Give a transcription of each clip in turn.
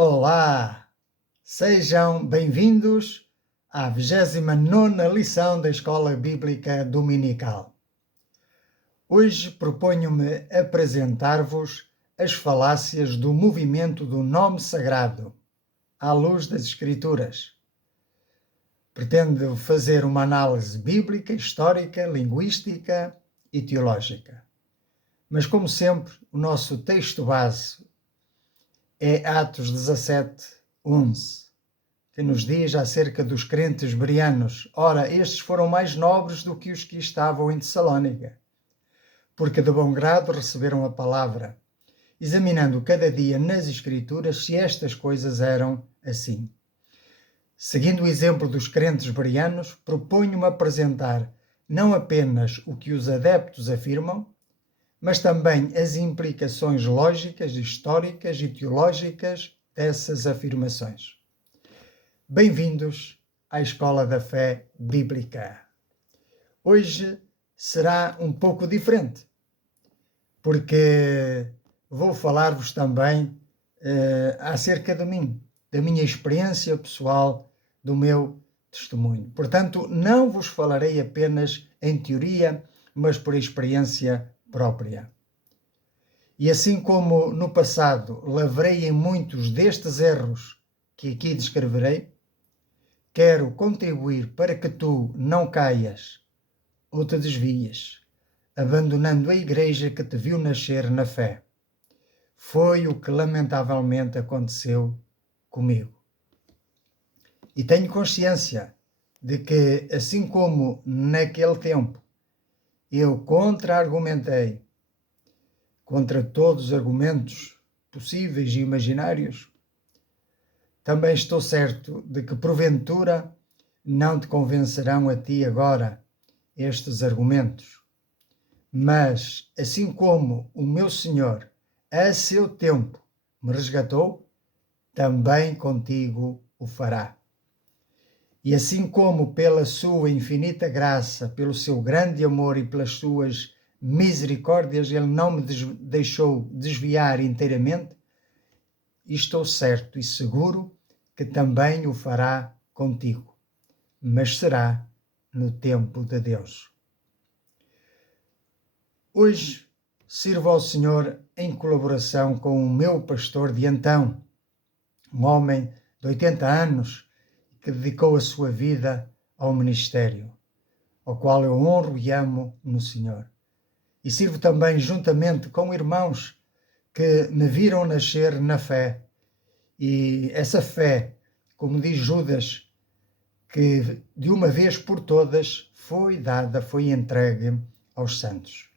Olá, sejam bem-vindos à 29ª lição da Escola Bíblica Dominical. Hoje proponho-me apresentar-vos as falácias do movimento do nome sagrado, à luz das Escrituras. Pretendo fazer uma análise bíblica, histórica, linguística e teológica. Mas, como sempre, o nosso texto base é Atos 17:11, que nos diz acerca dos crentes bereanos: ora, estes foram mais nobres do que os que estavam em Tessalónica, porque de bom grado receberam a palavra, examinando cada dia nas Escrituras se estas coisas eram assim. Seguindo o exemplo dos crentes bereanos, proponho-me apresentar não apenas o que os adeptos afirmam, mas também as implicações lógicas, históricas e teológicas dessas afirmações. Bem-vindos à Escola da Fé Bíblica. Hoje será um pouco diferente, porque vou falar-vos também acerca de mim, da minha experiência pessoal, do meu testemunho. Portanto, não vos falarei apenas em teoria, mas por experiência própria. E assim como no passado lavrei em muitos destes erros que aqui descreverei, quero contribuir para que tu não caias ou te desvies, abandonando a igreja que te viu nascer na fé. Foi o que lamentavelmente aconteceu comigo. E tenho consciência de que, assim como naquele tempo eu contra-argumentei contra todos os argumentos possíveis e imaginários, também estou certo de que porventura não te convencerão a ti agora estes argumentos. Mas, assim como o meu Senhor, a seu tempo, me resgatou, também contigo o fará. E assim como pela sua infinita graça, pelo seu grande amor e pelas suas misericórdias, ele não me deixou desviar inteiramente, e estou certo e seguro que também o fará contigo, mas será no tempo de Deus. Hoje sirvo ao Senhor em colaboração com o meu pastor de então, um homem de 80 anos que dedicou a sua vida ao ministério, ao qual eu honro e amo no Senhor. E sirvo também juntamente com irmãos que me viram nascer na fé. E essa fé, como diz Judas, que de uma vez por todas foi dada, foi entregue aos santos.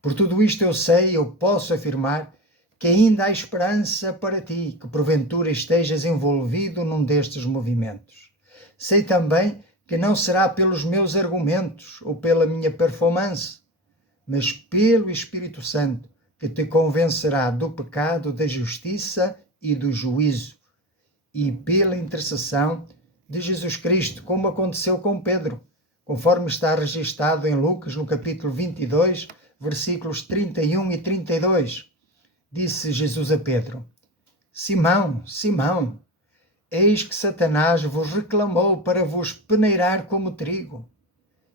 Por tudo isto eu sei, eu posso afirmar que ainda há esperança para ti, que porventura estejas envolvido num destes movimentos. Sei também que não será pelos meus argumentos ou pela minha performance, mas pelo Espírito Santo, que te convencerá do pecado, da justiça e do juízo, e pela intercessão de Jesus Cristo, como aconteceu com Pedro, conforme está registado em Lucas, no capítulo 22, versículos 31 e 32. Disse Jesus a Pedro: Simão, Simão, eis que Satanás vos reclamou para vos peneirar como trigo.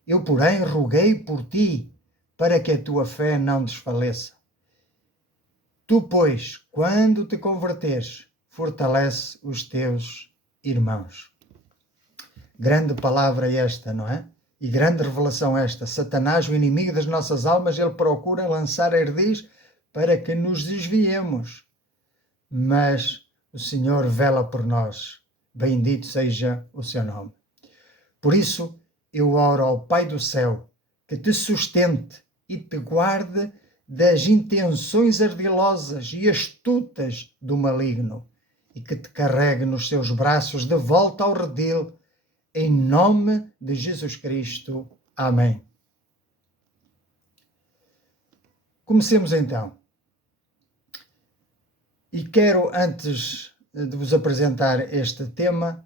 Eu, porém, roguei por ti, para que a tua fé não desfaleça. Tu, pois, quando te converteres, fortalece os teus irmãos. Grande palavra esta, não é? E grande revelação esta. Satanás, o inimigo das nossas almas, ele procura lançar ardis para que nos desviemos. Mas o Senhor vela por nós. Bendito seja o seu nome. Por isso, eu oro ao Pai do céu que te sustente e te guarde das intenções ardilosas e astutas do maligno e que te carregue nos seus braços de volta ao redil, em nome de Jesus Cristo. Amém. Comecemos então. E quero, antes de vos apresentar este tema,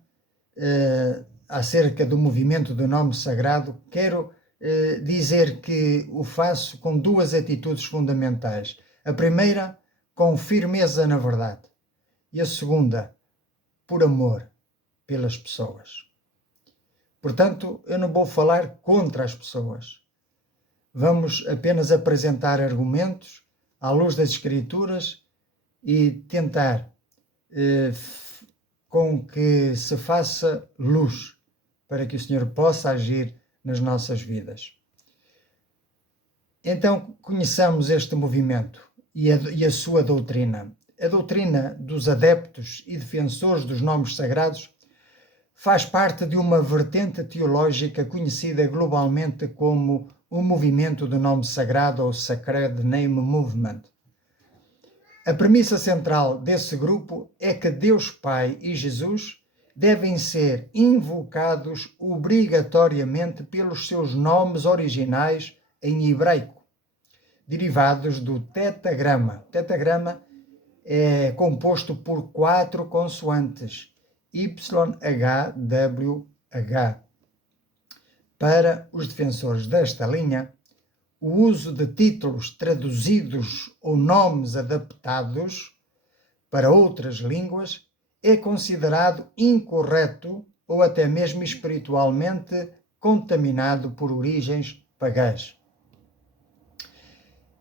acerca do movimento do nome sagrado, quero dizer que o faço com duas atitudes fundamentais. A primeira, com firmeza na verdade. e a segunda, por amor pelas pessoas. Portanto, eu não vou falar contra as pessoas. Vamos apenas apresentar argumentos à luz das Escrituras e tentar com que se faça luz para que o Senhor possa agir nas nossas vidas. Então, conheçamos este movimento e a sua doutrina. A doutrina dos adeptos e defensores dos nomes sagrados faz parte de uma vertente teológica conhecida globalmente como o movimento do nome sagrado ou Sacred Name Movement. A premissa central desse grupo é que Deus Pai e Jesus devem ser invocados obrigatoriamente pelos seus nomes originais em hebraico, derivados do tetagrama. O tetagrama é composto por 4 consoantes, YHWH. Para os defensores desta linha, o uso de títulos traduzidos ou nomes adaptados para outras línguas é considerado incorreto ou até mesmo espiritualmente contaminado por origens pagãs.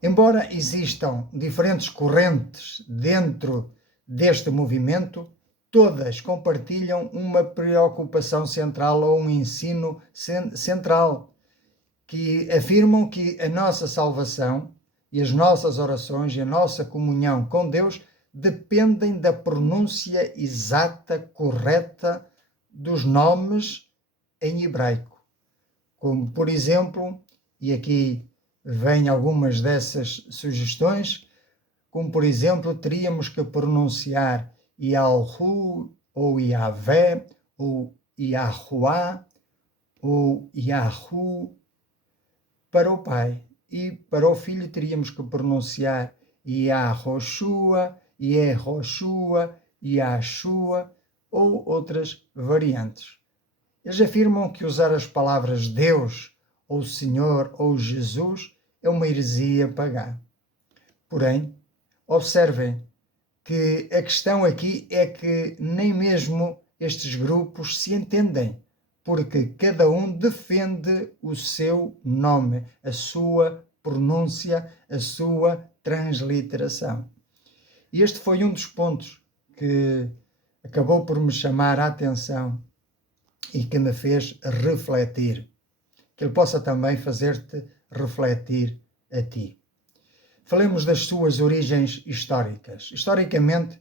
Embora existam diferentes correntes dentro deste movimento, todas compartilham uma preocupação central ou um ensino central, que afirmam que a nossa salvação e as nossas orações e a nossa comunhão com Deus dependem da pronúncia exata, correta dos nomes em hebraico. Como, por exemplo, e aqui vêm algumas dessas sugestões, como, por exemplo, teríamos que pronunciar Yahu, ou Yahvé, ou Yahuá, ou Yahu para o Pai. E para o Filho teríamos que pronunciar Yahoshua, Yehoshua, Yahshua, ou outras variantes. Eles afirmam que usar as palavras Deus, ou Senhor, ou Jesus é uma heresia pagã. Porém, observem que a questão aqui é que nem mesmo estes grupos se entendem, porque cada um defende o seu nome, a sua pronúncia, a sua transliteração. E este foi um dos pontos que acabou por me chamar a atenção e que me fez refletir. Que ele possa também fazer-te refletir a ti. Falemos das suas origens históricas. Historicamente,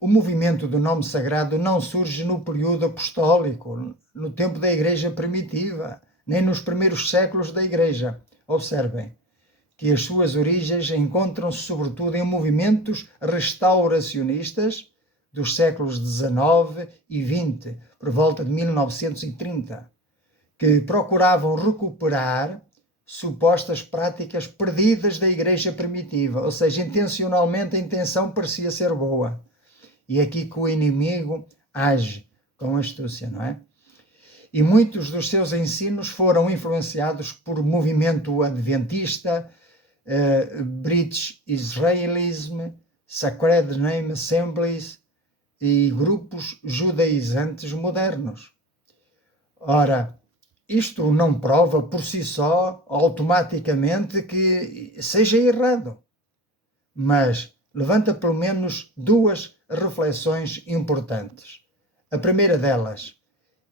o movimento do nome sagrado não surge no período apostólico, no tempo da Igreja primitiva, nem nos primeiros séculos da Igreja. Observem que as suas origens encontram-se sobretudo em movimentos restauracionistas dos séculos XIX e XX, por volta de 1930, que procuravam recuperar supostas práticas perdidas da Igreja primitiva, ou seja, intencionalmente a intenção parecia ser boa. E é aqui que o inimigo age com astúcia, não é? E muitos dos seus ensinos foram influenciados por movimento adventista, British Israelism, Sacred Name Assemblies e grupos judaizantes modernos. Ora, isto não prova por si só automaticamente que seja errado, mas levanta pelo menos 2 reflexões importantes. A primeira delas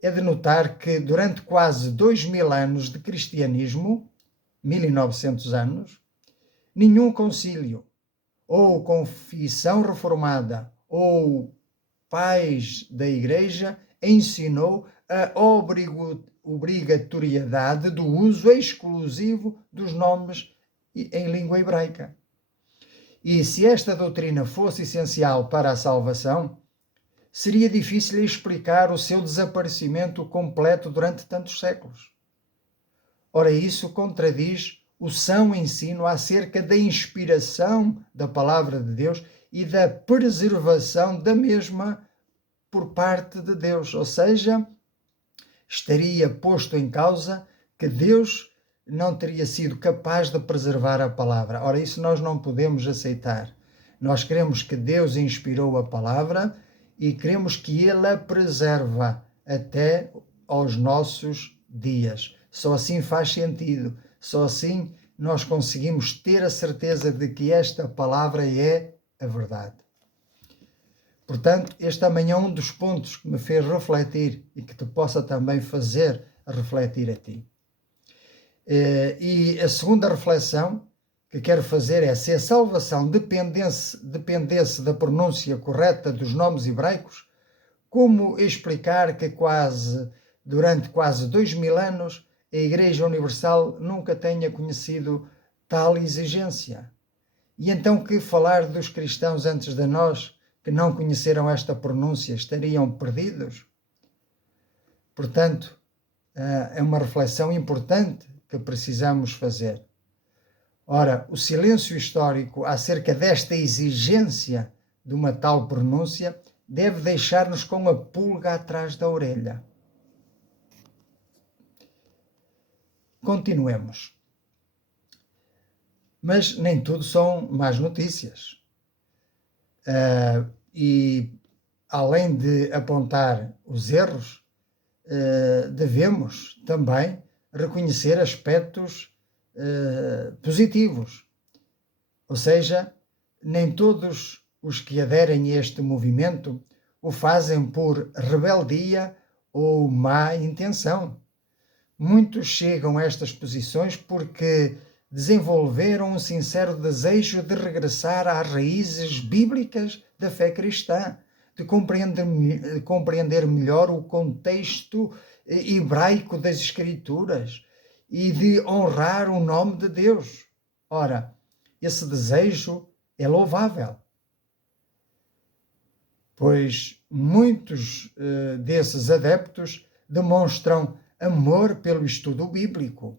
é de notar que durante quase 2000 anos de cristianismo, 1900 anos, nenhum concílio, ou confissão reformada, ou pais da Igreja ensinou a obrigatoriedade do uso exclusivo dos nomes em língua hebraica. E se esta doutrina fosse essencial para a salvação, seria difícil explicar o seu desaparecimento completo durante tantos séculos. Ora, isso contradiz o são ensino acerca da inspiração da palavra de Deus e da preservação da mesma por parte de Deus, ou seja, estaria posto em causa que Deus não teria sido capaz de preservar a palavra. Ora, isso nós não podemos aceitar. Nós cremos que Deus inspirou a palavra e cremos que Ele a preserva até aos nossos dias. Só assim faz sentido, só assim nós conseguimos ter a certeza de que esta palavra é a verdade. Portanto, este amanhã é um dos pontos que me fez refletir e que te possa também fazer refletir a ti. E a segunda reflexão que quero fazer é: se a salvação dependesse da pronúncia correta dos nomes hebraicos, como explicar que durante quase 2000 anos a Igreja Universal nunca tenha conhecido tal exigência? E então que falar dos cristãos antes de nós que não conheceram esta pronúncia, estariam perdidos? Portanto, é uma reflexão importante que precisamos fazer. Ora, o silêncio histórico acerca desta exigência de uma tal pronúncia deve deixar-nos com a pulga atrás da orelha. Continuemos. Mas nem tudo são más notícias. E além de apontar os erros, devemos também reconhecer aspectos positivos. Ou seja, nem todos os que aderem a este movimento o fazem por rebeldia ou má intenção. Muitos chegam a estas posições porque desenvolveram um sincero desejo de regressar às raízes bíblicas da fé cristã, de compreender melhor o contexto hebraico das Escrituras e de honrar o nome de Deus. Ora, esse desejo é louvável, pois muitos desses adeptos demonstram amor pelo estudo bíblico,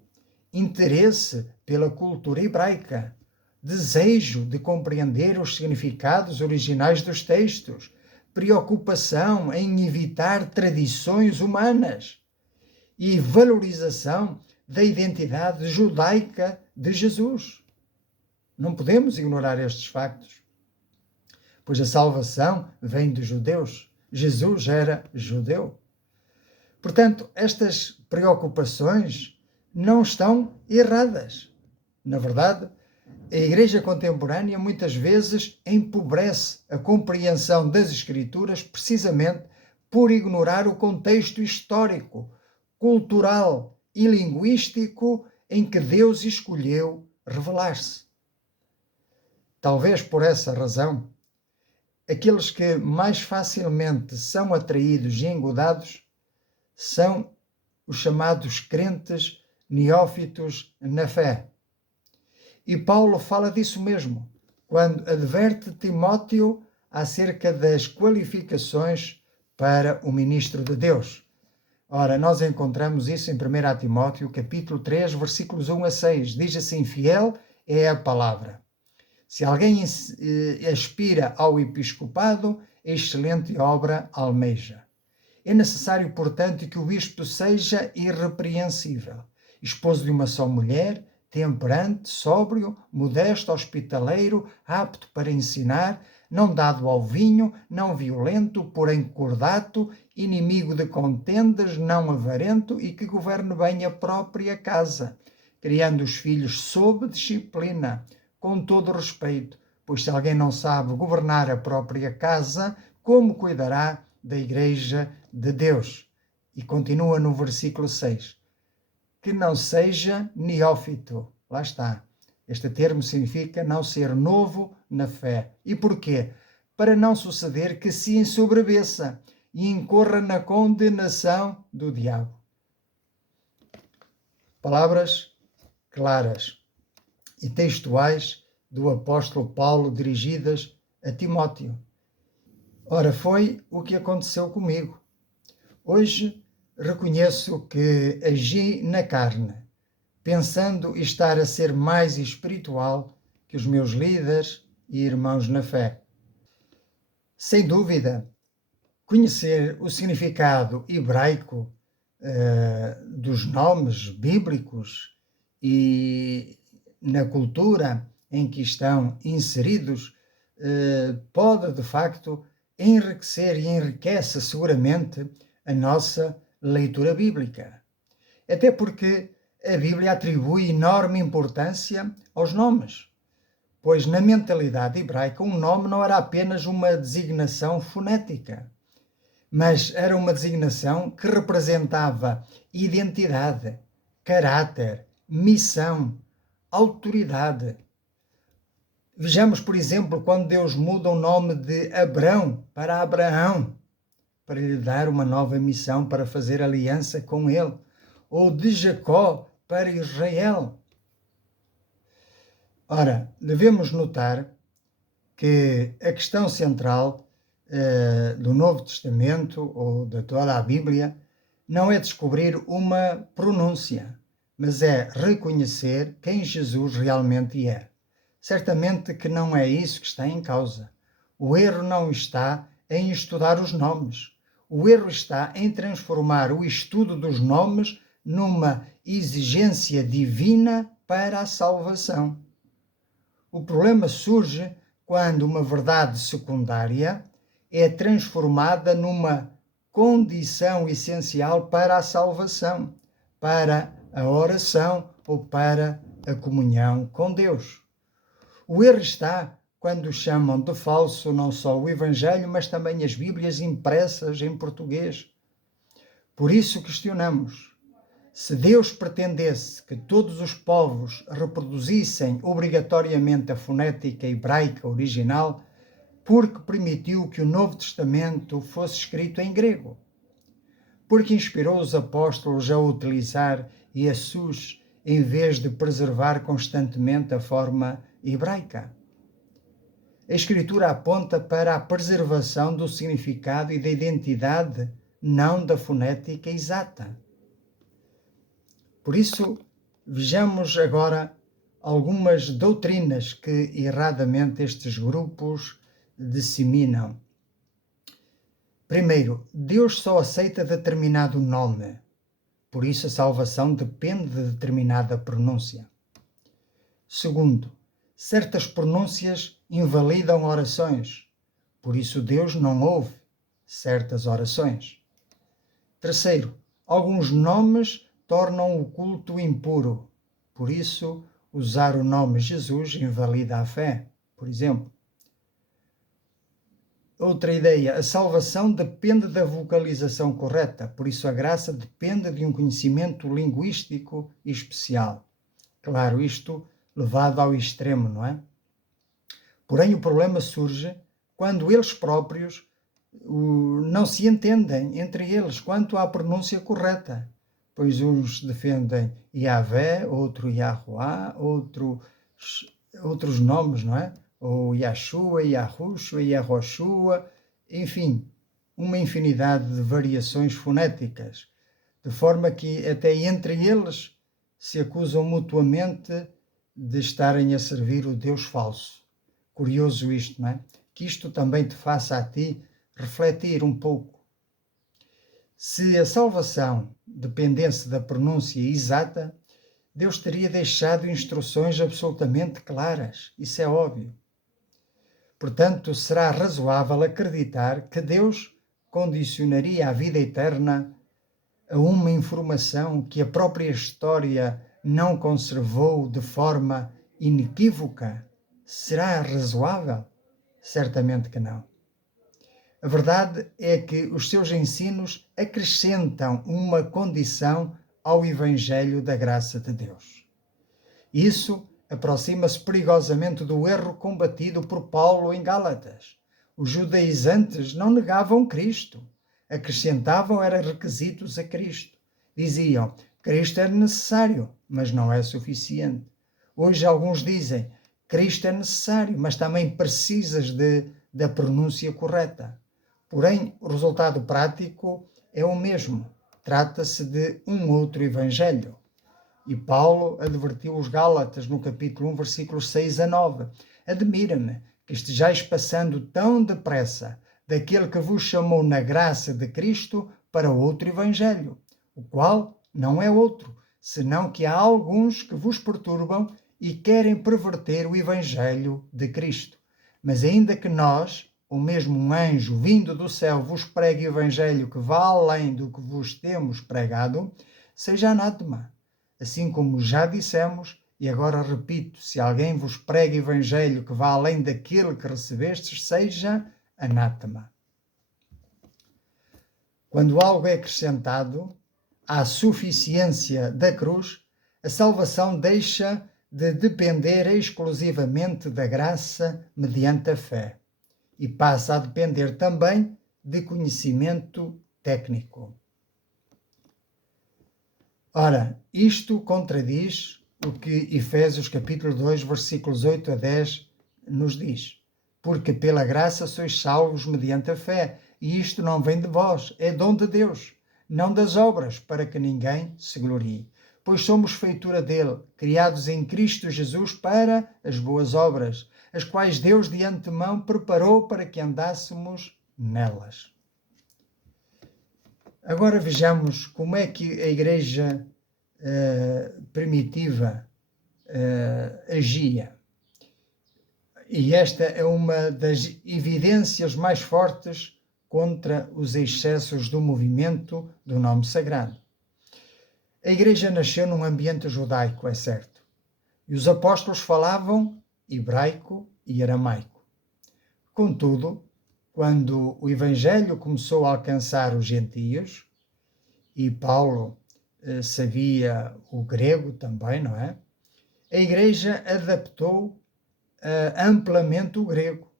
interesse pela cultura hebraica, desejo de compreender os significados originais dos textos, preocupação em evitar tradições humanas e valorização da identidade judaica de Jesus. Não podemos ignorar estes factos, pois a salvação vem dos judeus. Jesus era judeu. Portanto, estas preocupações não estão erradas. Na verdade, a Igreja contemporânea muitas vezes empobrece a compreensão das Escrituras precisamente por ignorar o contexto histórico, cultural e linguístico em que Deus escolheu revelar-se. Talvez por essa razão, aqueles que mais facilmente são atraídos e engodados são os chamados crentes neófitos na fé. E Paulo fala disso mesmo, quando adverte Timóteo acerca das qualificações para o ministro de Deus. Ora, nós encontramos isso em 1 Timóteo, capítulo 3, versículos 1 a 6. Diz assim: fiel é a palavra. Se alguém aspira ao episcopado, excelente obra almeja. É necessário, portanto, que o bispo seja irrepreensível, esposo de uma só mulher, temperante, sóbrio, modesto, hospitaleiro, apto para ensinar, não dado ao vinho, não violento, porém cordato, inimigo de contendas, não avarento e que governe bem a própria casa, criando os filhos sob disciplina, com todo respeito, pois se alguém não sabe governar a própria casa, como cuidará da Igreja de Deus? E continua no versículo 6. Que não seja neófito. Lá está. Este termo significa não ser novo na fé. E porquê? Para não suceder que se ensoberbeça e incorra na condenação do diabo. Palavras claras e textuais do apóstolo Paulo dirigidas a Timóteo. Ora, foi o que aconteceu comigo. Hoje reconheço que agi na carne, pensando estar a ser mais espiritual que os meus líderes e irmãos na fé. Sem dúvida, conhecer o significado hebraico dos nomes bíblicos e na cultura em que estão inseridos pode, de facto, enriquecer e enriquece seguramente a nossa leitura bíblica. Até porque a Bíblia atribui enorme importância aos nomes, pois na mentalidade hebraica um nome não era apenas uma designação fonética, mas era uma designação que representava identidade, caráter, missão, autoridade. Vejamos, por exemplo, quando Deus muda o nome de Abrão para Abraão, para lhe dar uma nova missão para fazer aliança com ele, ou de Jacó para Israel. Ora, devemos notar que a questão central do Novo Testamento ou de toda a Bíblia não é descobrir uma pronúncia, mas é reconhecer quem Jesus realmente é. Certamente que não é isso que está em causa. O erro não está em estudar os nomes. O erro está em transformar o estudo dos nomes numa exigência divina para a salvação. O problema surge quando uma verdade secundária é transformada numa condição essencial para a salvação, para a oração ou para a comunhão com Deus. O erro está quando chamam de falso não só o Evangelho, mas também as Bíblias impressas em português. Por isso questionamos: se Deus pretendesse que todos os povos reproduzissem obrigatoriamente a fonética hebraica original, por que permitiu que o Novo Testamento fosse escrito em grego? Porque inspirou os apóstolos a utilizar Jesus em vez de preservar constantemente a forma hebraica? A Escritura aponta para a preservação do significado e da identidade, não da fonética exata. Por isso, vejamos agora algumas doutrinas que erradamente estes grupos disseminam. Primeiro, Deus só aceita determinado nome, por isso a salvação depende de determinada pronúncia. Segundo, certas pronúncias invalidam orações, por isso Deus não ouve certas orações. Terceiro, alguns nomes tornam o culto impuro, por isso usar o nome Jesus invalida a fé, por exemplo. Outra ideia, a salvação depende da vocalização correta, por isso a graça depende de um conhecimento linguístico especial. Claro, isto levado ao extremo, não é? Porém, o problema surge quando eles próprios não se entendem entre eles quanto à pronúncia correta, pois uns defendem Yahvé, outro Yahuá, outros nomes, não é? Ou Yahshua, Yahushua, Yahoshua, enfim, uma infinidade de variações fonéticas, de forma que até entre eles se acusam mutuamente de estarem a servir o Deus falso. Curioso isto, não é? Que isto também te faça a ti refletir um pouco. Se a salvação dependesse da pronúncia exata, Deus teria deixado instruções absolutamente claras, isso é óbvio. Portanto, será razoável acreditar que Deus condicionaria a vida eterna a uma informação que a própria história não conservou de forma inequívoca? Será razoável? Certamente que não. A verdade é que os seus ensinos acrescentam uma condição ao Evangelho da graça de Deus. Isso aproxima-se perigosamente do erro combatido por Paulo em Gálatas. Os judaizantes não negavam Cristo, acrescentavam requisitos a Cristo. Diziam, Cristo é necessário, mas não é suficiente. Hoje alguns dizem, Cristo é necessário, mas também precisas da pronúncia correta. Porém, o resultado prático é o mesmo. Trata-se de um outro evangelho. E Paulo advertiu os Gálatas no capítulo 1, versículos 6 a 9. Admira-me que estejais passando tão depressa daquele que vos chamou na graça de Cristo para outro evangelho, o qual não é outro, senão que há alguns que vos perturbam e querem perverter o evangelho de Cristo. Mas ainda que nós, ou mesmo um anjo vindo do céu, vos pregue o evangelho que vá além do que vos temos pregado, seja anátema. Assim como já dissemos, e agora repito, se alguém vos prega o evangelho que vá além daquele que recebestes, seja anátema. Quando algo é acrescentado à suficiência da cruz, a salvação deixa de depender exclusivamente da graça mediante a fé e passa a depender também de conhecimento técnico. Ora, isto contradiz o que Efésios capítulo 2, versículos 8 a 10 nos diz. Porque pela graça sois salvos mediante a fé, e isto não vem de vós, é dom de Deus, não das obras, para que ninguém se glorie. Pois somos feitura dele, criados em Cristo Jesus para as boas obras, as quais Deus de antemão preparou para que andássemos nelas. Agora vejamos como é que a igreja primitiva agia. E esta é uma das evidências mais fortes contra os excessos do movimento do nome sagrado. A igreja nasceu num ambiente judaico, é certo, e os apóstolos falavam hebraico e aramaico. Contudo, quando o evangelho começou a alcançar os gentios, e Paulo sabia o grego também, não é? A igreja adaptou amplamente o grego.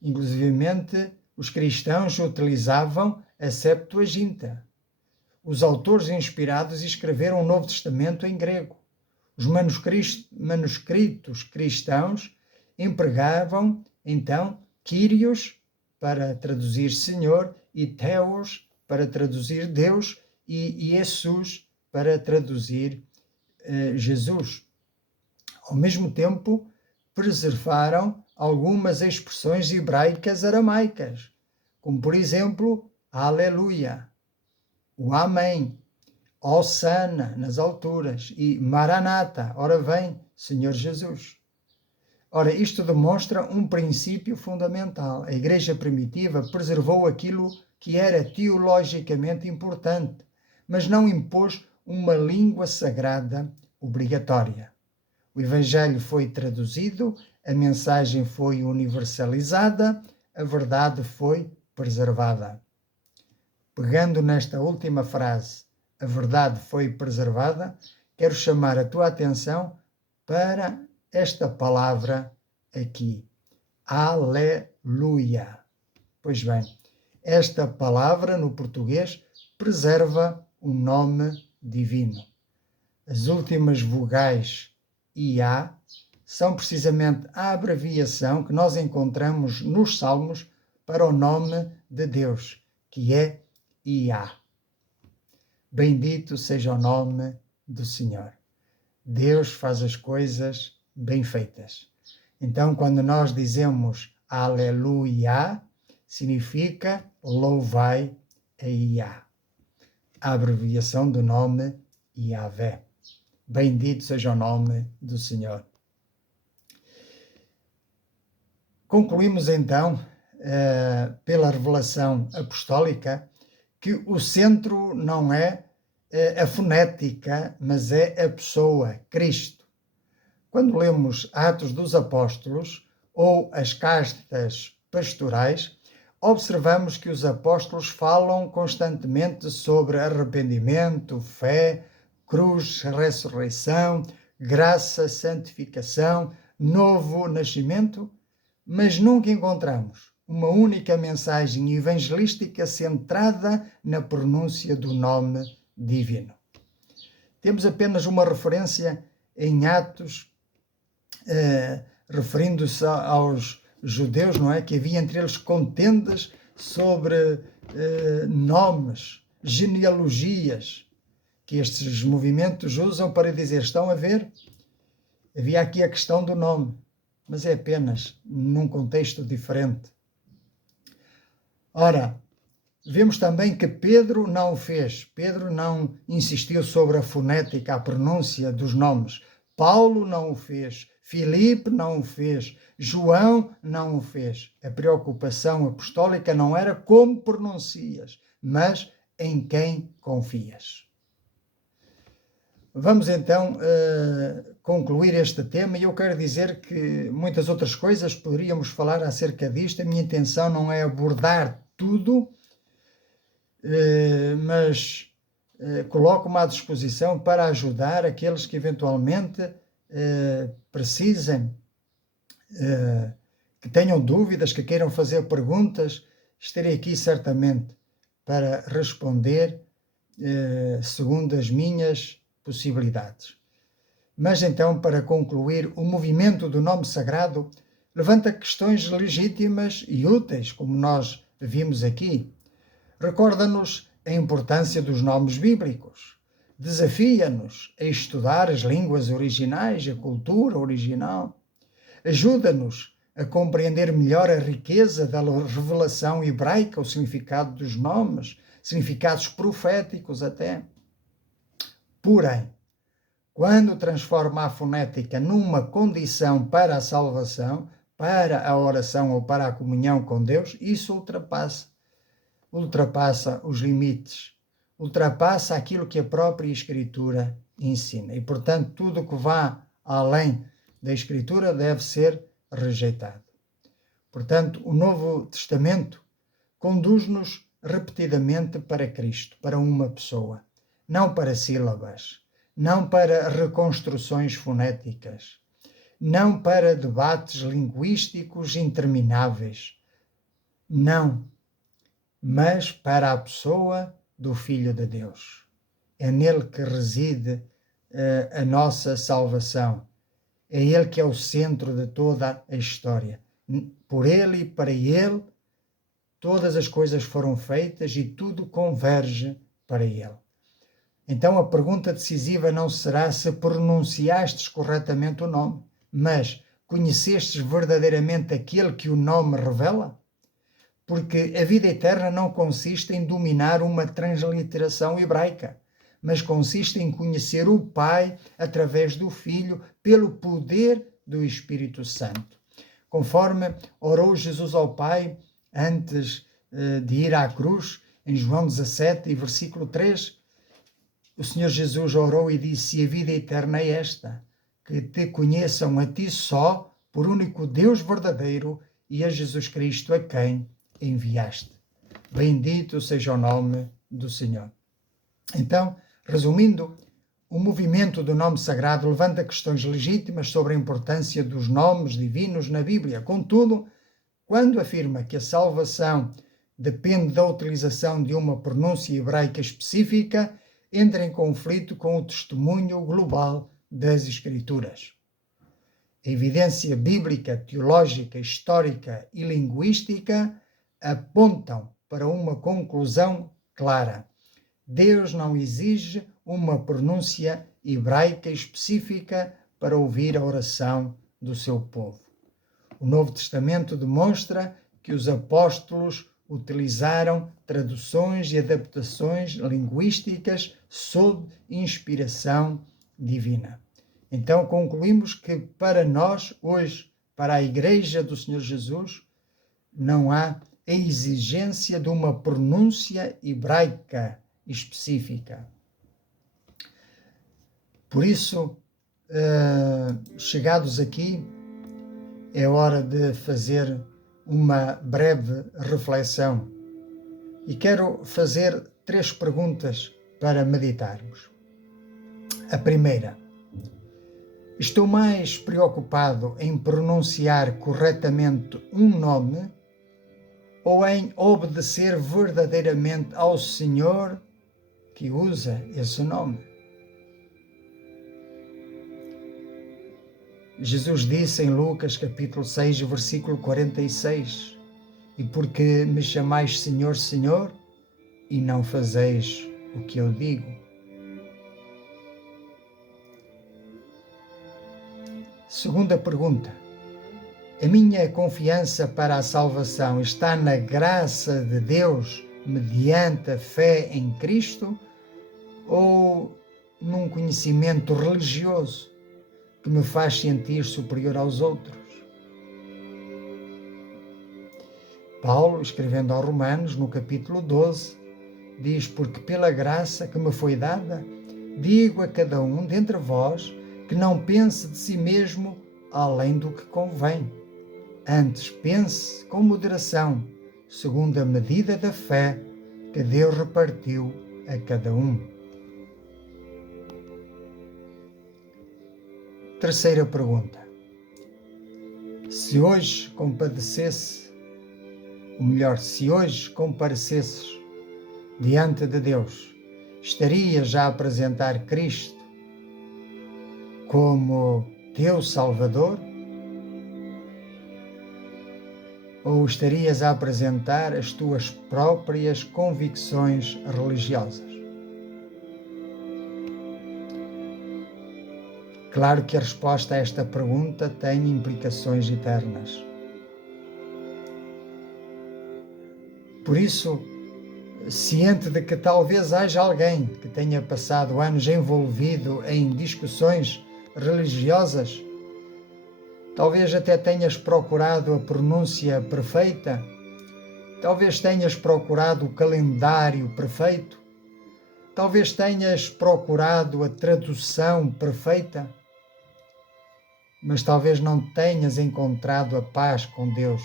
Inclusivamente, os cristãos utilizavam a Septuaginta. Os autores inspirados escreveram o Novo Testamento em grego. Os manuscritos cristãos empregavam, então, Kyrios para traduzir Senhor e Theos para traduzir Deus e Jesus para traduzir Jesus. Ao mesmo tempo, preservaram algumas expressões hebraicas aramaicas, como por exemplo, Aleluia, o Amém, Hosanna nas alturas e Maranata, ora vem, Senhor Jesus. Ora, isto demonstra um princípio fundamental. A igreja primitiva preservou aquilo que era teologicamente importante, mas não impôs uma língua sagrada obrigatória. O evangelho foi traduzido, a mensagem foi universalizada, a verdade foi preservada. Pegando nesta última frase, a verdade foi preservada, quero chamar a tua atenção para esta palavra aqui, Aleluia. Pois bem, esta palavra no português preserva o nome divino. As últimas vogais IA são precisamente a abreviação que nós encontramos nos Salmos para o nome de Deus, que é IA. Bendito seja o nome do Senhor. Deus faz as coisas bem feitas. Então, quando nós dizemos Aleluia, significa louvai a IA, a abreviação do nome Yahvé. Bendito seja o nome do Senhor. Concluímos então, pela revelação apostólica, que o centro não é a fonética, mas é a pessoa, Cristo. Quando lemos Atos dos Apóstolos ou as cartas pastorais, observamos que os apóstolos falam constantemente sobre arrependimento, fé, cruz, ressurreição, graça, santificação, novo nascimento, mas nunca encontramos uma única mensagem evangelística centrada na pronúncia do nome divino. Temos apenas uma referência em Atos, referindo-se aos judeus, não é? Que havia entre eles contendas sobre nomes, genealogias, que estes movimentos usam para dizer, estão a ver? Havia aqui a questão do nome, mas é apenas num contexto diferente. Ora, vemos também que Pedro não o fez. Pedro não insistiu sobre a fonética, a pronúncia dos nomes. Paulo não o fez. Filipe não o fez. João não o fez. A preocupação apostólica não era como pronuncias, mas em quem confias. Vamos então concluir este tema, e eu quero dizer que muitas outras coisas poderíamos falar acerca disto. A minha intenção não é abordar tudo, mas coloco-me à disposição para ajudar aqueles que eventualmente precisem, que tenham dúvidas, que queiram fazer perguntas. Estarei aqui certamente para responder segundo as minhas possibilidades. Mas então, para concluir, o movimento do nome sagrado levanta questões legítimas e úteis, como nós vimos aqui. Recorda-nos a importância dos nomes bíblicos. Desafia-nos a estudar as línguas originais, a cultura original. Ajuda-nos a compreender melhor a riqueza da revelação hebraica, o significado dos nomes, significados proféticos até. Porém, quando transforma a fonética numa condição para a salvação, para a oração ou para a comunhão com Deus, isso ultrapassa os limites, ultrapassa aquilo que a própria Escritura ensina. E, portanto, tudo que vá além da Escritura deve ser rejeitado. Portanto, o Novo Testamento conduz-nos repetidamente para Cristo, para uma pessoa, não para sílabas, não para reconstruções fonéticas, não para debates linguísticos intermináveis, não, mas para a pessoa do Filho de Deus. É nele que reside a nossa salvação. É ele que é o centro de toda a história. Por ele e para ele, todas as coisas foram feitas e tudo converge para ele. Então a pergunta decisiva não será se pronunciastes corretamente o nome, mas conhecestes verdadeiramente aquele que o nome revela? Porque a vida eterna não consiste em dominar uma transliteração hebraica, mas consiste em conhecer o Pai através do Filho pelo poder do Espírito Santo. Conforme orou Jesus ao Pai antes de ir à cruz, em João 17, versículo 3, o Senhor Jesus orou e disse: "E a vida eterna é esta, que te conheçam a ti só, por único Deus verdadeiro, e a Jesus Cristo a quem enviaste." Bendito seja o nome do Senhor. Então, resumindo, o movimento do nome sagrado levanta questões legítimas sobre a importância dos nomes divinos na Bíblia. Contudo, quando afirma que a salvação depende da utilização de uma pronúncia hebraica específica, entra em conflito com o testemunho global das Escrituras. A evidência bíblica, teológica, histórica e linguística apontam para uma conclusão clara. Deus não exige uma pronúncia hebraica específica para ouvir a oração do seu povo. O Novo Testamento demonstra que os apóstolos utilizaram traduções e adaptações linguísticas sob inspiração divina. Então concluímos que para nós, hoje, para a Igreja do Senhor Jesus, não há a exigência de uma pronúncia hebraica específica. Por isso, chegados aqui, é hora de fazer uma breve reflexão. E quero fazer 3 perguntas para meditarmos. A primeira: estou mais preocupado em pronunciar corretamente um nome ou em obedecer verdadeiramente ao Senhor que usa esse nome? Jesus disse em Lucas capítulo 6, versículo 46, "E porque me chamais Senhor, Senhor, e não fazeis o que eu digo?" Segunda pergunta: a minha confiança para a salvação está na graça de Deus mediante a fé em Cristo ou num conhecimento religioso que me faz sentir superior aos outros. Paulo, escrevendo aos Romanos, no capítulo 12, diz: porque pela graça que me foi dada, digo a cada um dentre vós que não pense de si mesmo além do que convém. Antes pense com moderação, segundo a medida da fé que Deus repartiu a cada um. Terceira pergunta. Se hoje comparecesses diante de Deus, estarias já a apresentar Cristo como teu Salvador? Ou estarias a apresentar as tuas próprias convicções religiosas? Claro que a resposta a esta pergunta tem implicações eternas. Por isso, ciente de que talvez haja alguém que tenha passado anos envolvido em discussões religiosas, talvez até tenhas procurado a pronúncia perfeita, talvez tenhas procurado o calendário perfeito, talvez tenhas procurado a tradução perfeita, mas talvez não tenhas encontrado a paz com Deus.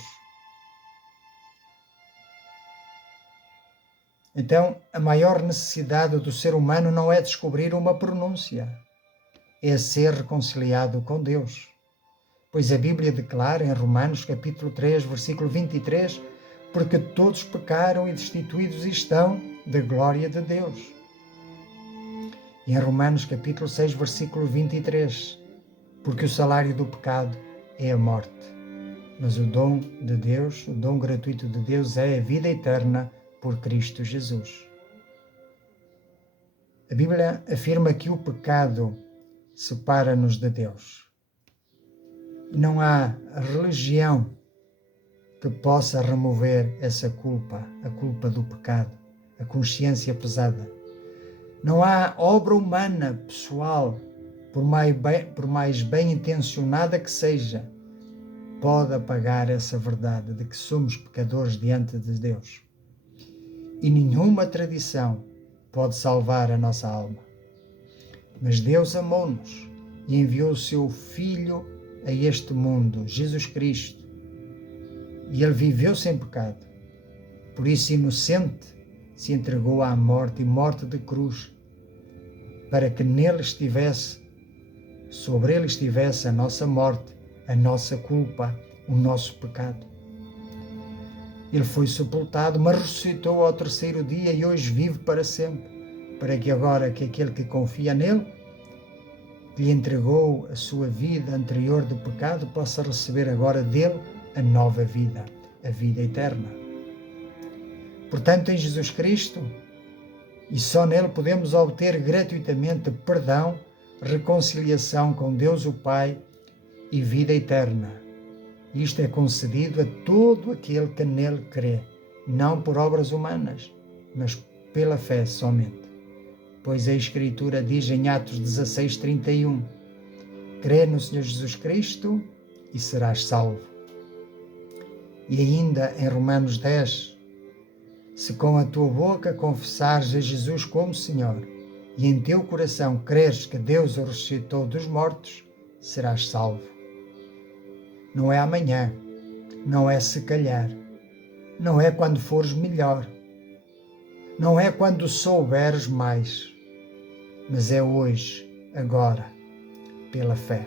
Então, a maior necessidade do ser humano não é descobrir uma pronúncia, é ser reconciliado com Deus. Pois a Bíblia declara em Romanos capítulo 3, versículo 23, porque todos pecaram e destituídos estão da glória de Deus. E em Romanos capítulo 6, versículo 23, porque o salário do pecado é a morte, mas o dom de Deus, o dom gratuito de Deus é a vida eterna por Cristo Jesus. A Bíblia afirma que o pecado separa-nos de Deus. Não há religião que possa remover essa culpa, a culpa do pecado, a consciência pesada. Não há obra humana, pessoal, por mais bem intencionada que seja, pode apagar essa verdade de que somos pecadores diante de Deus. E nenhuma tradição pode salvar a nossa alma. Mas Deus amou-nos e enviou o seu Filho a este mundo, Jesus Cristo. E Ele viveu sem pecado. Por isso, inocente, se entregou à morte e morte de cruz, para que sobre Ele estivesse a nossa morte, a nossa culpa, o nosso pecado. Ele foi sepultado, mas ressuscitou ao terceiro dia e hoje vive para sempre, para que agora que aquele que confia nele, que lhe entregou a sua vida anterior do pecado, possa receber agora dele a nova vida, a vida eterna. Portanto, em Jesus Cristo, e só nele podemos obter gratuitamente perdão, reconciliação com Deus o Pai e vida eterna. Isto é concedido a todo aquele que nele crê, não por obras humanas, mas pela fé somente. Pois a Escritura diz em Atos 16:31, crê no Senhor Jesus Cristo e serás salvo. E ainda em Romanos 10, se com a tua boca confessares a Jesus como Senhor e em teu coração creres que Deus o ressuscitou dos mortos, serás salvo. Não é amanhã, não é se calhar, não é quando fores melhor, não é quando souberes mais, mas é hoje, agora, pela fé.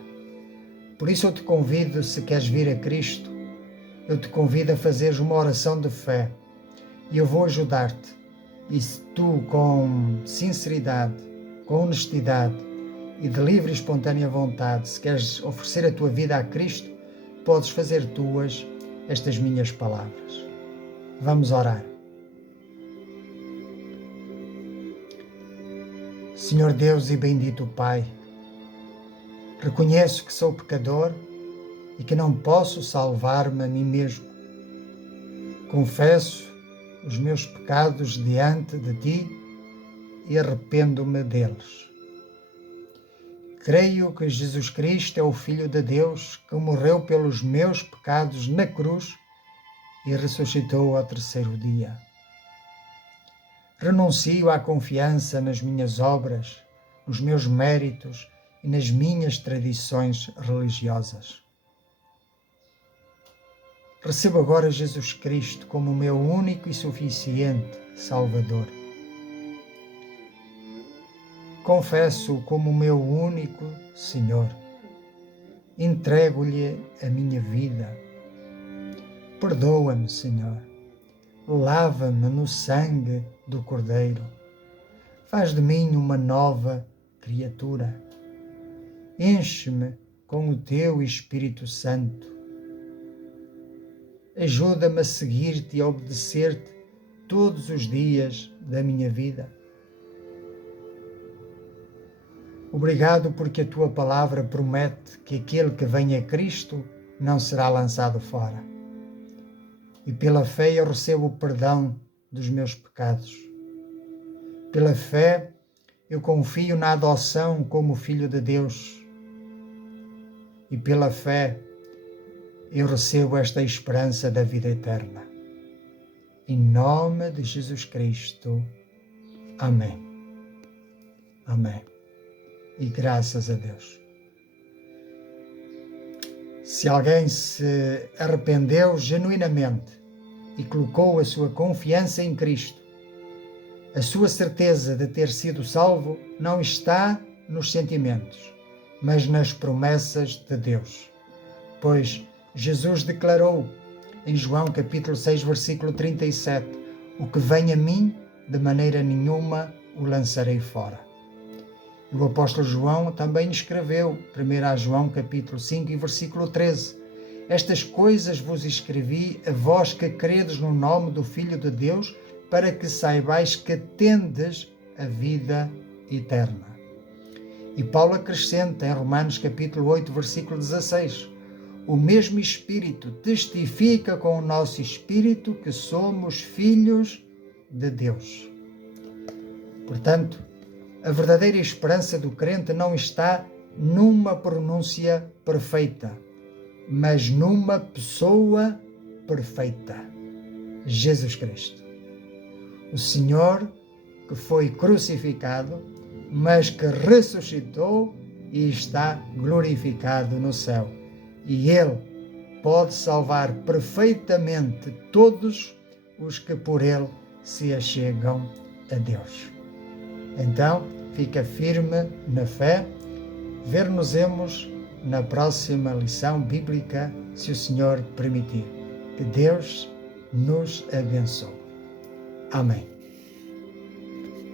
Por isso eu te convido, se queres vir a Cristo, eu te convido a fazeres uma oração de fé e eu vou ajudar-te. E se tu, com sinceridade, com honestidade e de livre e espontânea vontade, se queres oferecer a tua vida a Cristo, podes fazer tuas estas minhas palavras. Vamos orar. Senhor Deus e bendito Pai, reconheço que sou pecador e que não posso salvar-me a mim mesmo. Confesso os meus pecados diante de Ti e arrependo-me deles. Creio que Jesus Cristo é o Filho de Deus, que morreu pelos meus pecados na cruz e ressuscitou ao terceiro dia. Renuncio à confiança nas minhas obras, nos meus méritos e nas minhas tradições religiosas. Recebo agora Jesus Cristo como o meu único e suficiente Salvador. Confesso-o como o meu único Senhor. Entrego-lhe a minha vida. Perdoa-me, Senhor. Lava-me no sangue do Cordeiro. Faz de mim uma nova criatura. Enche-me com o teu Espírito Santo. Ajuda-me a seguir-te e a obedecer-te todos os dias da minha vida. Obrigado porque a tua palavra promete que aquele que vem a Cristo não será lançado fora. E pela fé eu recebo o perdão dos meus pecados. Pela fé eu confio na adoção como filho de Deus. E pela fé eu recebo esta esperança da vida eterna. Em nome de Jesus Cristo. Amém. Amém. E graças a Deus. Se alguém se arrependeu genuinamente e colocou a sua confiança em Cristo, a sua certeza de ter sido salvo não está nos sentimentos, mas nas promessas de Deus. Pois Jesus declarou em João capítulo 6, versículo 37, o que vem a mim, de maneira nenhuma o lançarei fora. E o apóstolo João também escreveu, 1 João capítulo 5 e versículo 13, estas coisas vos escrevi a vós que credes no nome do Filho de Deus, para que saibais que tendes a vida eterna. E Paulo acrescenta em Romanos capítulo 8, versículo 16, o mesmo Espírito testifica com o nosso Espírito que somos filhos de Deus. Portanto, a verdadeira esperança do crente não está numa pronúncia perfeita, mas numa pessoa perfeita, Jesus Cristo. O Senhor que foi crucificado, mas que ressuscitou e está glorificado no céu. E Ele pode salvar perfeitamente todos os que por Ele se achegam a Deus. Então, fica firme na fé. Ver-nos-emos na próxima lição bíblica, se o Senhor permitir. Que Deus nos abençoe. Amém.